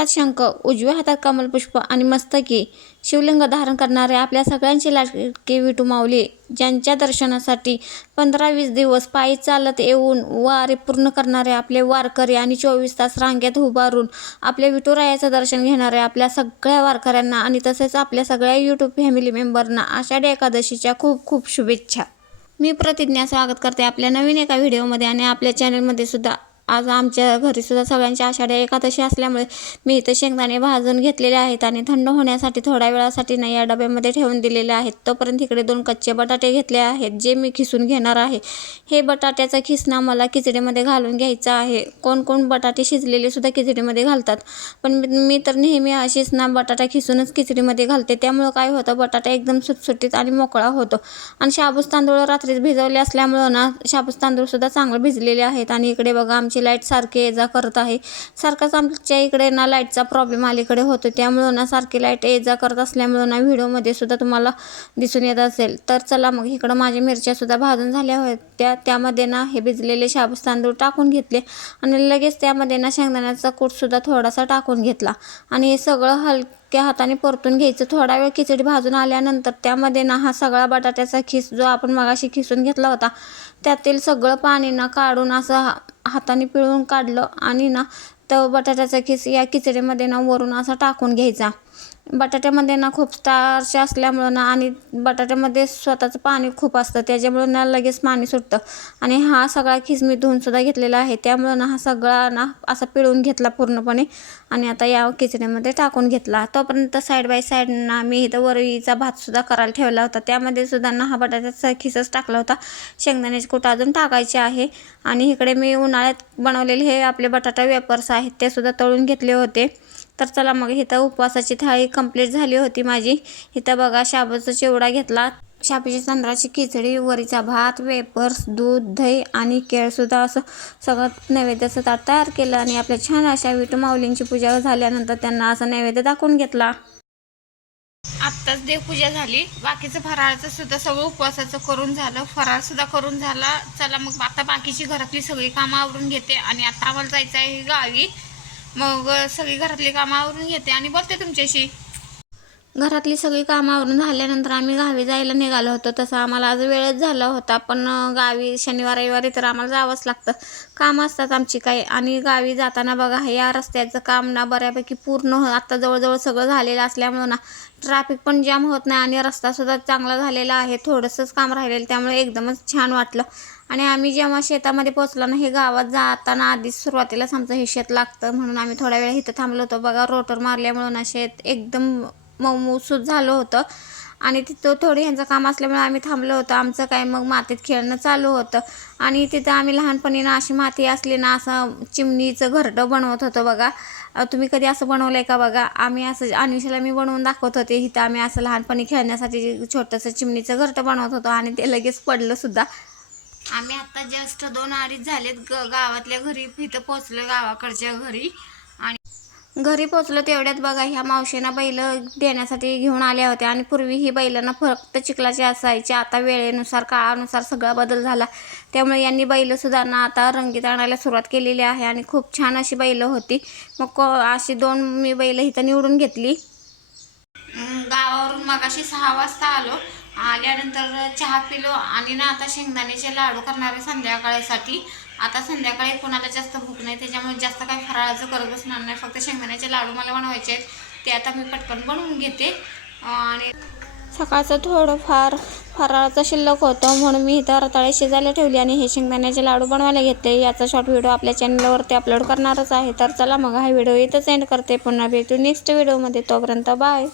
हातात शंख, उजव्या हातात कमलपुष्प आणि मस्तकी शिवलिंग धारण करणारे आपल्या सगळ्यांचे लाडके विठू माऊली, ज्यांच्या दर्शनासाठी 15-20 दिवस पायी चालत येऊन वारी पूर्ण करणारे आपले वारकरी आणि 24 तास रांगेत उभारून आपल्या विठुरायाचं दर्शन घेणारे आपल्या सगळ्या वारकऱ्यांना आणि तसेच आपल्या सगळ्या यूट्यूब फॅमिली मेंबरना आषाढी एकादशीच्या खूप खूप शुभेच्छा. मी प्रतिज्ञा स्वागत करते आपल्या नवीन एका व्हिडिओमध्ये आणि आपल्या चॅनलमध्ये सुद्धा. आज आमच्या घरी सुद्धा सगळ्यांची आषाढी एकादशी असल्यामुळे मी इथं शेंगदाणे भाजून घेतलेले आहेत आणि थंड होण्यासाठी थोड्या वेळासाठी ना या डब्यामध्ये ठेवून दिलेले आहेत. तोपर्यंत इकडे 2 कच्चे बटाटे घेतले आहेत जे मी खिसून घेणार आहे. हे बटाट्याचा खिसणा मला खिचडीमध्ये घालून घ्यायचा आहे. कोण कोण बटाटे शिजलेले सुद्धा खिचडीमध्ये घालतात, पण मी तर नेहमी अशीच ना बटाटा खिसूनच खिचडीमध्ये घालते. त्यामुळं काय होतं, बटाटा एकदम सुटसुटीत आणि मोकळा होतो. आणि शाबूस तांदूळ रात्रीच भिजवले असल्यामुळं ना शाबूस तांदूळ सुद्धा चांगले भिजलेले आहेत. आणि इकडे बघा आमची लाईट सारखी ये जा करत आहे. सारखाच आमच्या इकडे ना लाईटचा प्रॉब्लेम अलीकडे होतो, त्यामुळं ना सारखी लाईट ये जा करत असल्यामुळं ना व्हिडिओमध्ये सुद्धा तुम्हाला दिसून येत असेल. तर चला मग इकडं माझ्या मिरच्या सुद्धा भाजून झाल्या होत्या. त्यामध्ये ना हे भिजलेले शाबूस तांदूळ टाकून घेतले आणि लगेच त्यामध्ये ना शेंगदाण्याचा कूट सुद्धा थोडासा टाकून घेतला आणि हे सगळं हलक्या हाताने परतून घ्यायचं. थोडा वेळ खिचडी भाजून आल्यानंतर त्यामध्ये ना हा सगळा बटाट्याचा खिस जो आपण मगाशी खिसून घेतला होता त्यातील सगळं पाणी ना काढून असं हाताने पिळून काढलं आणि ना तो बटाट्याचा खिस या खिचडीमध्ये ना वरून असा टाकून घ्यायचा. बटाट्यामध्ये ना खूप स्टार्च असल्यामुळं ना आणि बटाट्यामध्ये स्वतःचं पाणी खूप असतं, त्याच्यामुळं ना लगेच पाणी सुटतं. आणि हा सगळा खिस मी धुवून सुद्धा घेतलेला आहे, त्यामुळं ना हा सगळा ना असा पिळून घेतला पूर्णपणे आणि आता या खिचडीमध्ये टाकून घेतला. तोपर्यंत साईड बाय साईड ना मी इथं वरईचा भात सुद्धा करायला ठेवला होता. त्यामध्ये सुद्धा ना हा बटाट्याचा खिसच टाकला होता. शेंगदाण्याचे कूट अजून टाकायचे आहे. आणि इकडे मी उन्हाळ्यात बनवलेले हे आपले बटाटा वेपर्स आहेत ते सुद्धा तळून घेतले होते. तर चला मग इथं उपवासाची थाळी कंप्लीट झाली होती माझी. इथं बघा शाबूचा चिवडा घेतला, शाबूची तांदळाची खिचडी, वरीचा भात, वेपर्स, दूध, दही आणि केळसुद्धा असं सगळं नैवेद्याचं ताट तयार केलं आणि आपल्या छान अशा विठू माऊलींची पूजा झाल्यानंतर त्यांना असं नैवेद्य दाखवून घेतला. आत्ताच देवपूजा झाली, बाकीचं फराळाचं सुद्धा सगळं उपवासाचं करून झालं, फराळ सुद्धा करून झाला. चला मग आता बाकीची घरातली सगळी कामं आवरून घेते आणि आता आम्हाला जायचं आहे गावी. मग सगळी घरातली कामं आवरून घेते आणि बोलते तुमच्याशी. घरातली सगळी कामं आवरून झाल्यानंतर आम्ही गावी जायला निघालो होतो. तसं आम्हाला आज वेळच झाला होता, पण गावी शनिवार रविवारी तर आम्हाला जावंच लागतं, कामं असतात आमची काही. आणि गावी जाताना बघा या रस्त्याचं काम ना बऱ्यापैकी पूर्ण आता जवळजवळ सगळं झालेलं असल्यामुळं ना ट्रॅफिक पण जाम होत नाही आणि रस्तासुद्धा चांगला झालेला आहे. थोडंसंच काम राहिलेलं, त्यामुळे एकदमच छान वाटलं. आणि आम्ही जेव्हा शेतामध्ये पोचलो ना, हे गावात जाताना आधीच सुरुवातीलाच आमचं हे शेत लागतं म्हणून आम्ही थोड्या वेळ इथं थांबलो होतो. बघा रोटर मारल्यामुळं ना शेत एकदम मऊसूत झालं होतं आणि तिथं थोडी ह्यांचं काम असल्यामुळे आम्ही थांबलो होतो. आमचं काय मग मातीत खेळणं चालू होतं. आणि तिथं आम्ही लहानपणी ना अशी माती असली ना असं चिमणीचं घरटं बनवत होतो बघा. तुम्ही कधी असं बनवलं आहे का बघा. आम्ही असं अनुषाला मी बनवून दाखवत होते. इथं आम्ही असं लहानपणी खेळण्यासाठी छोटंसं चिमणीचं घरटं बनवत होतो आणि ते लगेच पडलं सुद्धा. आम्ही आत्ता जस्ट 2-2.5 झालेत गावातल्या घरी इथं पोचलो, गावाकडच्या घरी. आणि घरी पोचलो तेवढ्यात बघा ह्या मावशींना बैल देण्यासाठी घेऊन आल्या होत्या. आणि पूर्वी ही बैलं फक्त चिखलाची असायची, आता वेळेनुसार काळानुसार सगळा बदल झाला, त्यामुळे यांनी बैलसुद्धा ना आता रंगीत आणायला सुरुवात केलेली आहे. आणि खूप छान अशी बैलं होती. मग अशी 2 मी बैलं इथं निवडून घेतली. गावावरून मग अशी 6 वाजता आलो. आल्यानंतर चहा पिलो आणि ना आता शेंगदाण्याचे लाडू करणार आहे संध्याकाळीसाठी. आता संध्याकाळी कोणाला जास्त भूक नाही, त्याच्यामुळे जास्त काही फराळाचं करत बसणार नाही. फक्त शेंगदाण्याचे लाडू मला बनवायचे आहेत, ते आता मी पटकन बनवून घेते. आणि सकाळचं थोडंफार फराळाचं शिल्लक होतं म्हणून मी इथं रताळे शिजायला ठेवली आणि हे शेंगदाण्याचे लाडू बनवायला घेते. याचा शॉर्ट व्हिडिओ आपल्या चॅनलवरती अपलोड करणारच आहे. तर चला मग हा व्हिडिओ इथंच एंड करते. पुन्हा भेटू नेक्स्ट व्हिडिओमध्ये. तोपर्यंत बाय.